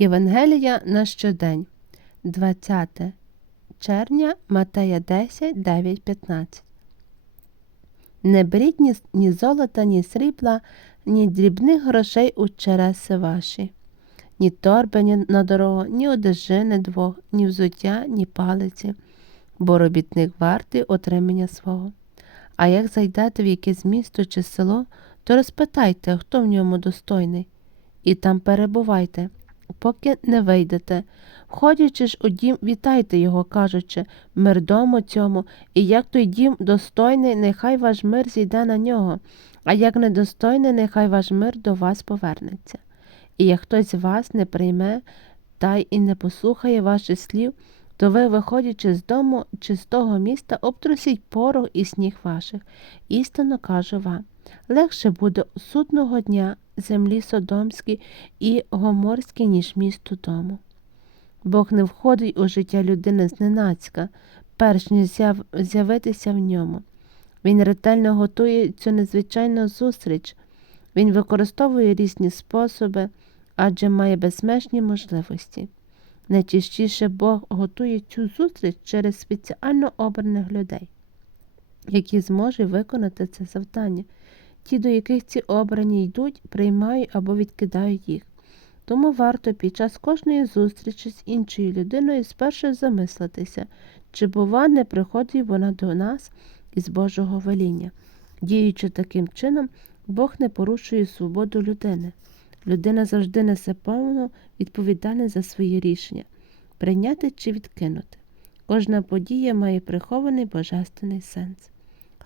Євангелія на щодень, 20 червня, Матея 10, 9, 15. Не беріть ні, ні золота, ні срібла, ні дрібних грошей у череси ваші, ні торби ні на дорогу, ні одежини двох, ні взуття, ні палиці, бо робітник вартий отримання свого. А як зайдете в якесь місто чи село, то розпитайте, хто в ньому достойний, і там перебувайте, поки не вийдете. Входячи ж у дім, вітайте його, кажучи, мир дому цьому, і як той дім достойний, нехай ваш мир зійде на нього, а як недостойний, нехай ваш мир до вас повернеться. І як хтось вас не прийме та й і не послухає ваших слів, то ви, виходячи з дому чи з того міста, обтрусіть порох і сніг ваших. Істинно кажу вам, легше буде судного дня землі Содомській і Гоморській, ніж місту дому. Бог не входить у життя людини зненацька, перш ніж з'явитися в ньому. Він ретельно готує цю незвичайну зустріч. Він використовує різні способи, адже має безмежні можливості. Найчастіше Бог готує цю зустріч через спеціально обраних людей, які зможуть виконати це завдання. Ті, до яких ці обрані йдуть, приймають або відкидають їх. Тому варто під час кожної зустрічі з іншою людиною спершу замислитися, чи, бува, не приходить вона до нас із Божого веління. Діючи таким чином, Бог не порушує свободу людини. Людина завжди несе повну відповідальність за свої рішення прийняти чи відкинути. Кожна подія має прихований божественний сенс.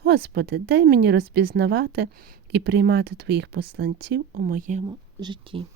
Господи, дай мені розпізнавати і приймати Твоїх посланців у моєму житті.